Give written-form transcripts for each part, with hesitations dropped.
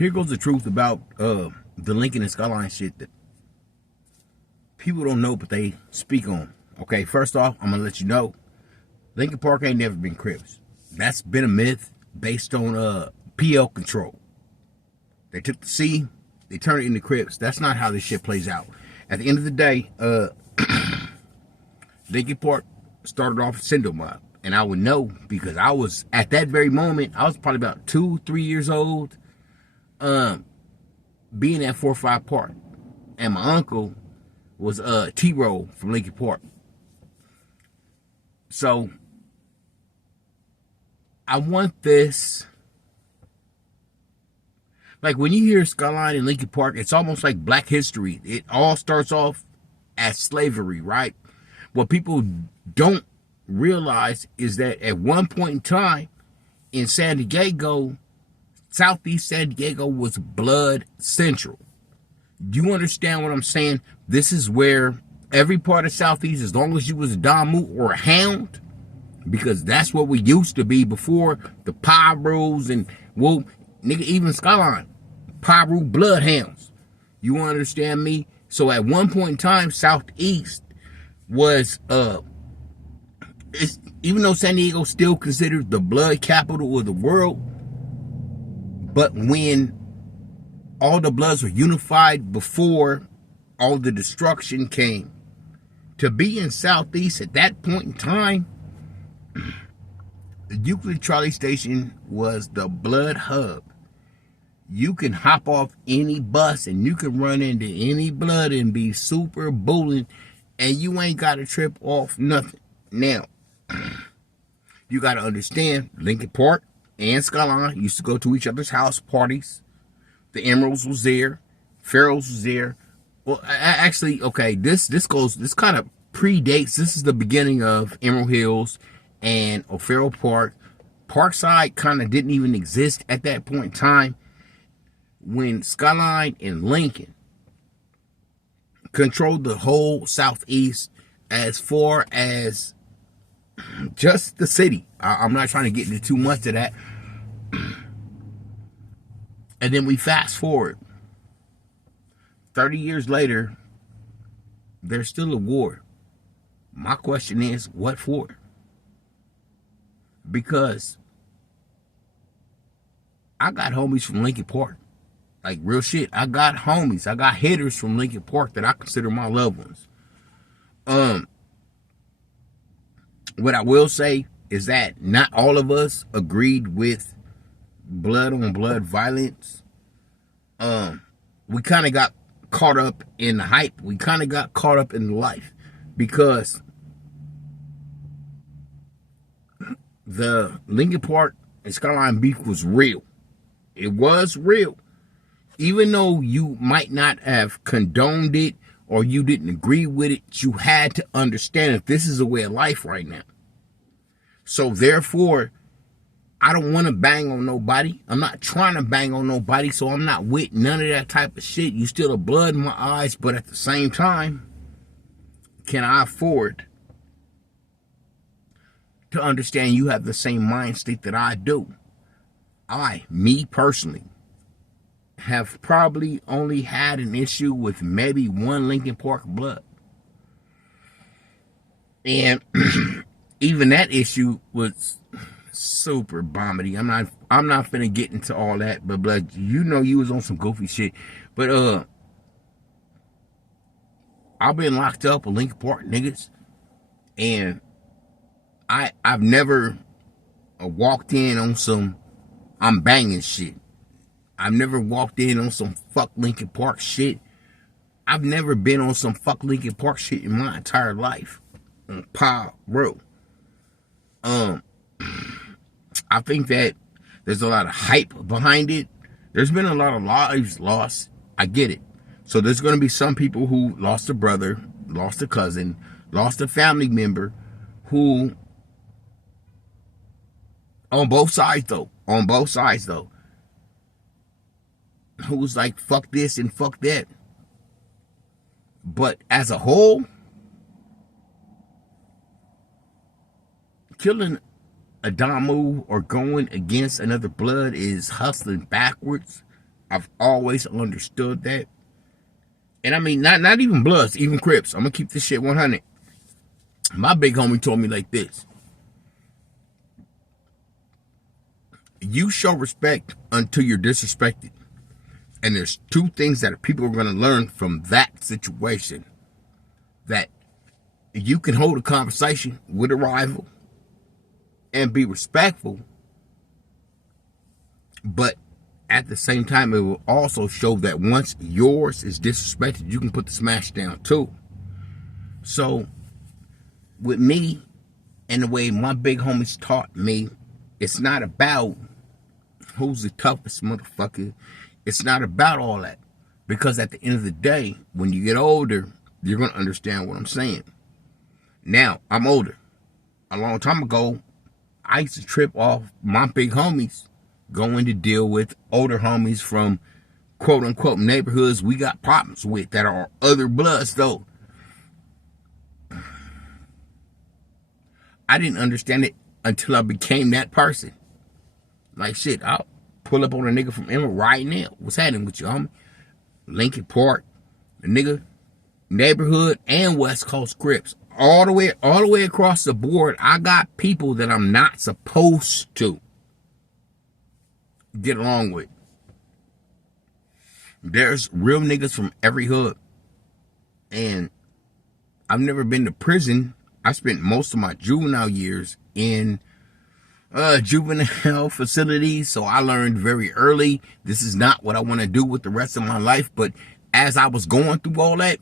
Here goes the truth about the Lincoln and Skyline shit that people don't know, but they speak on. Okay, first off, I'm gonna let you know, Lincoln Park ain't never been CRIPS. That's been a myth based on PL control. They took the C, they turned it into CRIPS. That's not how this shit plays out. At the end of the day, Lincoln Park started off Cinder Mob, and I would know because I was at that very moment. I was probably about 2-3 years old, being at 4-5 Park, and my uncle was T-Roll from Lincoln Park. So I want this. Like when you hear Skyline and Lincoln Park, it's almost like Black history. It all starts off as slavery, right? What people don't realize is that at one point in time in San Diego, Southeast San Diego was blood central. Do you understand what I'm saying? This is where every part of Southeast, as long as you was a Damu or a hound, because that's what we used to be before the Pyros and, well, nigga, even Skyline, Pyro bloodhounds. You understand me? So at one point in time, Southeast was, even though San Diego still considered the blood capital of the world, but when all the Bloods were unified before all the destruction came, to be in Southeast at that point in time, the Euclid Trolley Station was the blood hub. You can hop off any bus and you can run into any blood and be super bullying, and you ain't got to trip off nothing. Now, you got to understand, Lincoln Park and Skyline used to go to each other's house parties. The Emeralds was there. Pharaohs was there. Well, actually, okay, this kind of predates. This is the beginning of Emerald Hills and O'Farrell Park. Parkside kind of didn't even exist at that point in time. When Skyline and Lincoln controlled the whole Southeast as far as just the city. I'm not trying to get into too much of that. And then we fast forward 30 years later, there's still a war. My question is, what for? Because I got homies from Lincoln Park. Like real shit. I got homies. I got hitters from Lincoln Park that I consider my loved ones. What I will say is that not all of us agreed with blood on blood violence. We kind of got caught up in the hype. We kind of got caught up in the life because the Lincoln Park and Skyline beef was real. It was real. Even though you might not have condoned it or you didn't agree with it, you had to understand that this is a way of life right now. So therefore, I don't want to bang on nobody. I'm not trying to bang on nobody, so I'm not with none of that type of shit. You still have blood in my eyes, but at the same time, can I afford to understand you have the same mind state that I do? Me personally, have probably only had an issue with maybe one Lincoln Park blood. And even that issue was super bombity. I'm not finna get into all that, but blood, you know you was on some goofy shit. But I've been locked up with Lincoln Park niggas, and I've never walked in on some I'm banging shit. I've never walked in on some fuck Lincoln Park shit. I've never been on some fuck Lincoln Park shit in my entire life. On Pyro. I think that there's a lot of hype behind it. There's been a lot of lives lost. I get it. So there's going to be some people who lost a brother, lost a cousin, lost a family member who, on both sides though, who was like, fuck this and fuck that. But as a whole, killing a Damu or going against another blood is hustling backwards. I've always understood that. And I mean, not even Bloods, even Crips. I'm gonna keep this shit 100. My big homie told me like this: you show respect until you're disrespected. And there's two things that people are gonna learn from that situation: that you can hold a conversation with a rival and be respectful, but at the same time, it will also show that once yours is disrespected, you can put the smash down too. So, with me and the way my big homies taught me, it's not about who's the toughest motherfucker. It's not about all that. Because at the end of the day, when you get older, you're going to understand what I'm saying. Now, I'm older. A long time ago, I used to trip off my big homies going to deal with older homies from quote unquote neighborhoods we got problems with that are other bloods though. I didn't understand it until I became that person. Like shit, I'll pull up on a nigga from Emma right now. What's happening with you, homie? Lincoln Park, the nigga, neighborhood and West Coast Crips. All the way across the board, I got people that I'm not supposed to get along with. There's real niggas from every hood. And I've never been to prison. I spent most of my juvenile years in juvenile facilities, so I learned very early this is not what I want to do with the rest of my life. But as I was going through all that,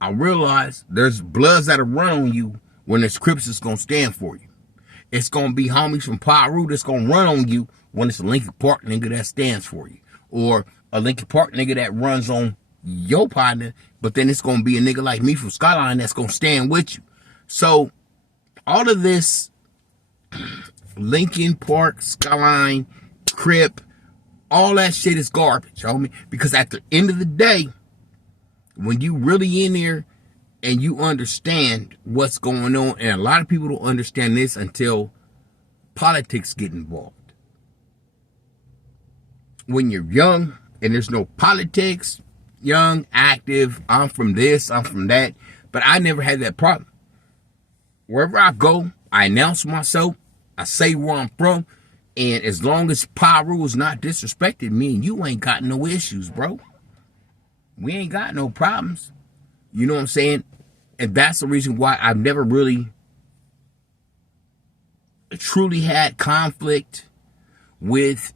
I realized there's bloods that'll run on you when there's Crips that's gonna stand for you. It's gonna be homies from Piru that's gonna run on you when it's a Lincoln Park nigga that stands for you. Or a Lincoln Park nigga that runs on your partner, but then it's gonna be a nigga like me from Skyline that's gonna stand with you. So all of this Lincoln Park, Skyline, Crip, all that shit is garbage, homie. Because at the end of the day, when you really in there and you understand what's going on, and a lot of people don't understand this until politics get involved. When you're young and there's no politics, young, active, I'm from this, I'm from that, but I never had that problem. Wherever I go, I announce myself, I say where I'm from, and as long as Piru is not disrespecting me, and you ain't got no issues, bro. We ain't got no problems. You know what I'm saying? And that's the reason why I've never really truly had conflict with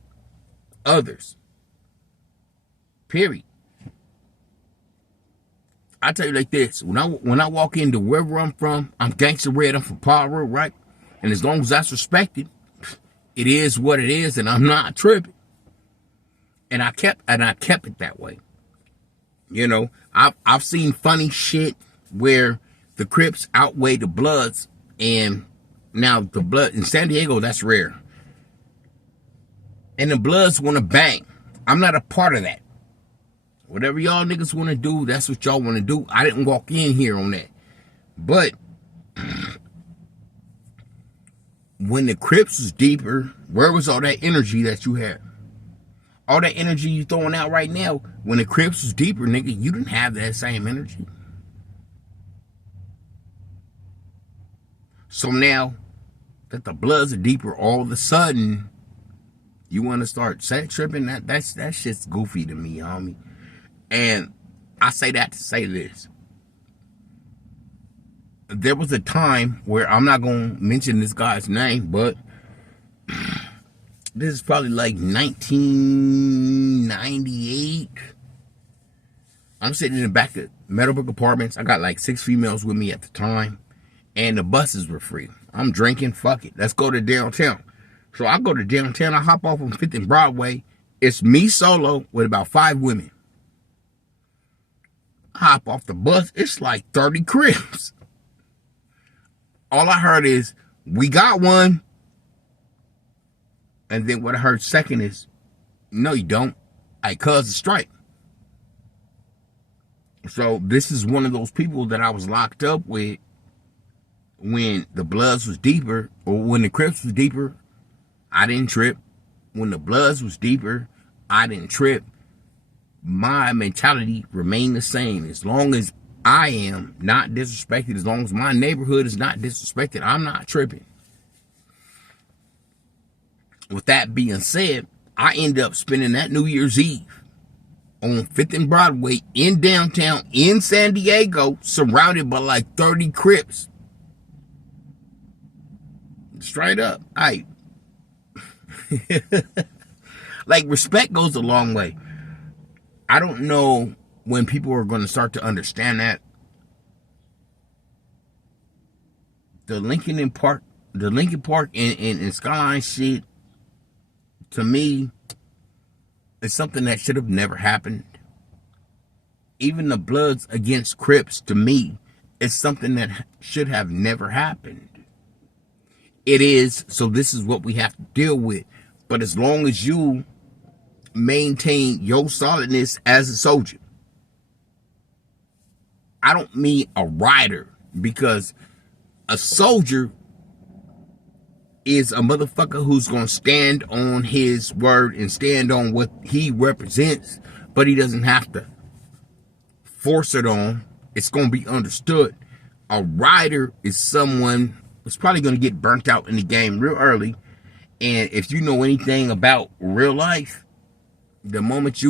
others. Period. I tell you like this, when I walk into wherever I'm from, I'm gangster red, I'm from Piru, right? And as long as that's respected, it is what it is, and I'm not tripping. And I kept it that way. You know, I've seen funny shit where the Crips outweigh the Bloods, and now the Blood in San Diego, that's rare. And the Bloods want to bang. I'm not a part of that. Whatever y'all niggas want to do, that's what y'all want to do. I didn't walk in here on that. But when the Crips was deeper, where was all that energy that you had? All that energy you throwing out right now, when the Crips was deeper, nigga, you didn't have that same energy. So now that the Bloods are deeper, all of a sudden, you want to start set tripping? That shit's goofy to me, homie. And I say that to say this. There was a time where, I'm not going to mention this guy's name, but this is probably like 1998. I'm sitting in the back of Meadowbrook Apartments. I got like 6 females with me at the time, and the buses were free. I'm drinking, fuck it, let's go to downtown. So I go to downtown, I hop off on 5th and Broadway. It's me solo with about 5 women. Hop off the bus, it's like 30 Crips. All I heard is, we got one. And then what I heard second is, no you don't, I caused a strike. So this is one of those people that I was locked up with when the Bloods was deeper, or when the Crips was deeper, I didn't trip. When the Bloods was deeper, I didn't trip. my mentality remain the same. As long as I am not disrespected, as long as my neighborhood is not disrespected, I'm not tripping. With that being said, I ended up spending that New Year's Eve on 5th and Broadway in downtown in San Diego, surrounded by like 30 Crips. Straight up. Like, respect goes a long way. I don't know when people are going to start to understand that. The Lincoln Park and Skyline shit, to me, is something that should have never happened. Even the Bloods against Crips, to me, is something that should have never happened. It is, so this is what we have to deal with. But as long as you maintain your solidness as a soldier, I don't mean a rider, because a soldier is a motherfucker who's going to stand on his word and stand on what he represents, but he doesn't have to force it on. It's going to be understood. A rider is someone who's probably going to get burnt out in the game real early. And if you know anything about real life, the moment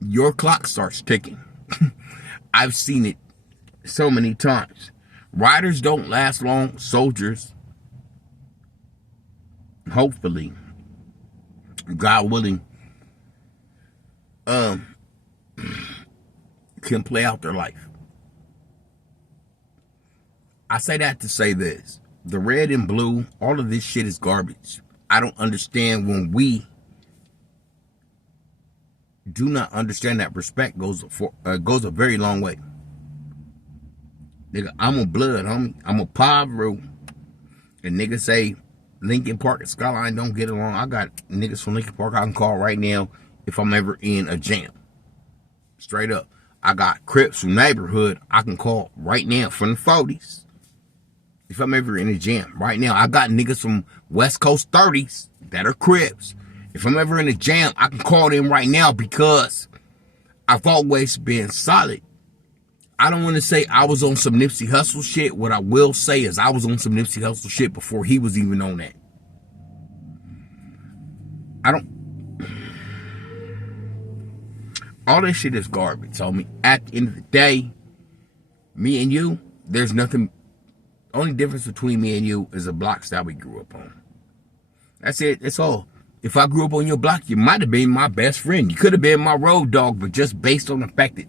your clock starts ticking. I've seen it so many times. Riders don't last long. Soldiers, hopefully, God willing, can play out their life. I say that to say this. The red and blue, all of this shit is garbage. I don't understand when we do not understand that respect goes a very long way. Nigga, I'm a blood, homie. I'm a Pavro. And niggas say Lincoln Park and Skyline don't get along. I got niggas from Lincoln Park I can call right now if I'm ever in a jam. Straight up. I got Crips from neighborhood I can call right now from the 40s. If I'm ever in a jam. Right now, I got niggas from West Coast 30s that are Crips. If I'm ever in a jam, I can call them right now because I've always been solid. I don't want to say I was on some Nipsey Hussle shit. What I will say is I was on some Nipsey Hussle shit before he was even on that. All this shit is garbage, homie. At the end of the day, me and you, there's nothing. Only difference between me and you is the blocks that we grew up on. That's it. That's all. If I grew up on your block, you might have been my best friend. You could have been my road dog, but just based on the fact that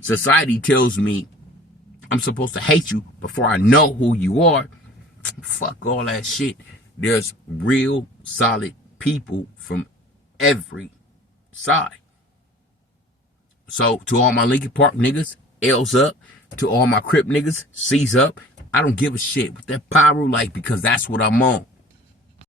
society tells me I'm supposed to hate you before I know who you are, fuck all that shit. There's real solid people from every side. So to all my Lincoln Park niggas, L's up. To all my Crip niggas, C's up. I don't give a shit with that pyro light because that's what I'm on.